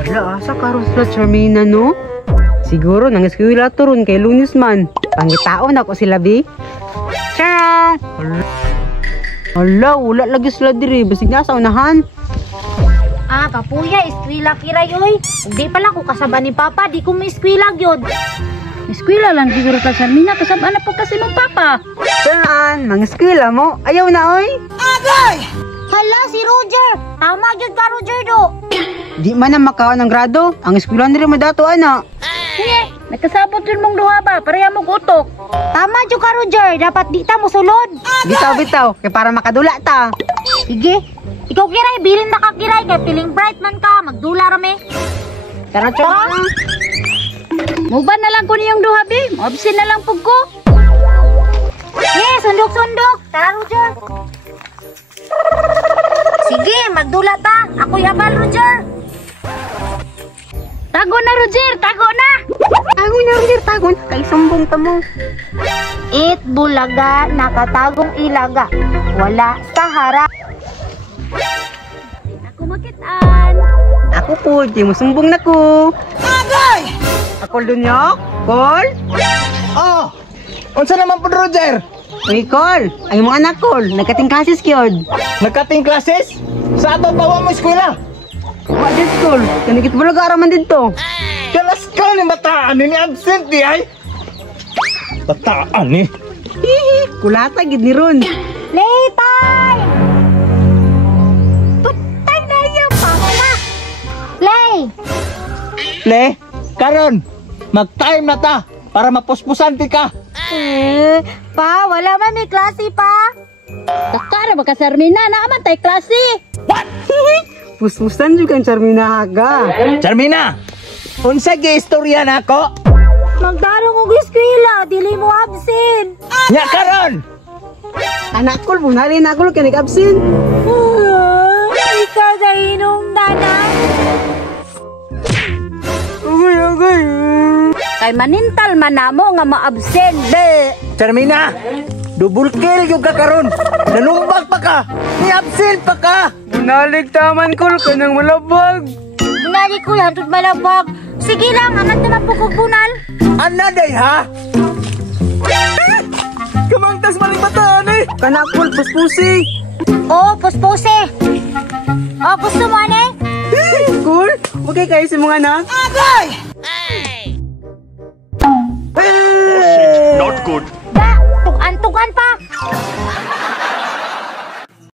Ala, asa karon sila Charmina, no? Siguro nang eskwela to ron kay Lunes man. Pangitaon ako sila, bi. Ciao! Ala, wala lagi sila diri. Basig na sa unahan. Ah, kapuya, eskwela kiray, oy. Hindi pala ko kasaba ni Papa, di ko may eskwela gyud. Eskwela lang siguro ta Charmina, kasama na po kasi mong papa. Saan? Mga eskwela mo? Ayaw na, oy. Agay! Hala, si Roger! Tama gyud ka, Roger, do. Di man na makaon ng grado. Ang eskwela nila madato, ana. Sige, nakasabot yun mong duha ba, pareha mong utok. Tama gyud ka, Roger. Dapat di ta mo sulod. Bitaw-bitaw, kay para makadula ta. Sige. Ikaw kiray, bilin na ka kiray, kay piling bright man ka, magdula rame. Tara, Charmina. Muban na lang ko niyong duha, bi. Absent na lang pug ko. Yes, sundok-sundok. Tara, Roger. Sige, magdula ta. Ako yabal, Roger. Tago na, Roger, tago na. Tago na, Roger, tagon. Kay sumbong ta mo. It bulaga, nakatagong ilaga. Wala sa harap. Ako makitaan. Ako po, di mo sumbong na ko. Agay! Ako lunyok? Call? Oh! Unsa naman po, Roger? Uy, Call. Ay mga anak, Call. Nagkating kasis kyod. Nagkating classes? Sa ato tawa mo eskwela? What is Call? Kanigit bulaga araman dito. Kalas ka ni bataan ni absent di ay? Bataan ni? Hihi, kulata gid ni Ron. Laytay! Tutay na yung papa. Lay! Le, karon, mag-time na ta para mapuspusan ti ka. Pa, wala man may klase pa. Takara ba ka Charmina, naaman tay klase. Puspusan juga ang Charmina haga. Charmina, unsa gi istorya nako? Magdarong og eskwela, dili mo absent. Nya karon. Anak Call, bunalin na Call, kanig absent. Ikaw na inom na na. Agay. Kay manintal man namo nga ma-absent, be. Charmina, double kill yung ka karon. Nalumbag pa ka. Ni absent pa ka. Bunalig taman Call, kanang malabag. Bunali ko hantod malabag. Sige lang, anak naman po kong bunal. Anaday ha? Kamangtas maling eh. Kanak Call, puspusi. Oh, puspose. Oh, gusto mo, ane? Call, okay kayo sa mga anak? Agay! Not good. Da, tugan-tugan pa.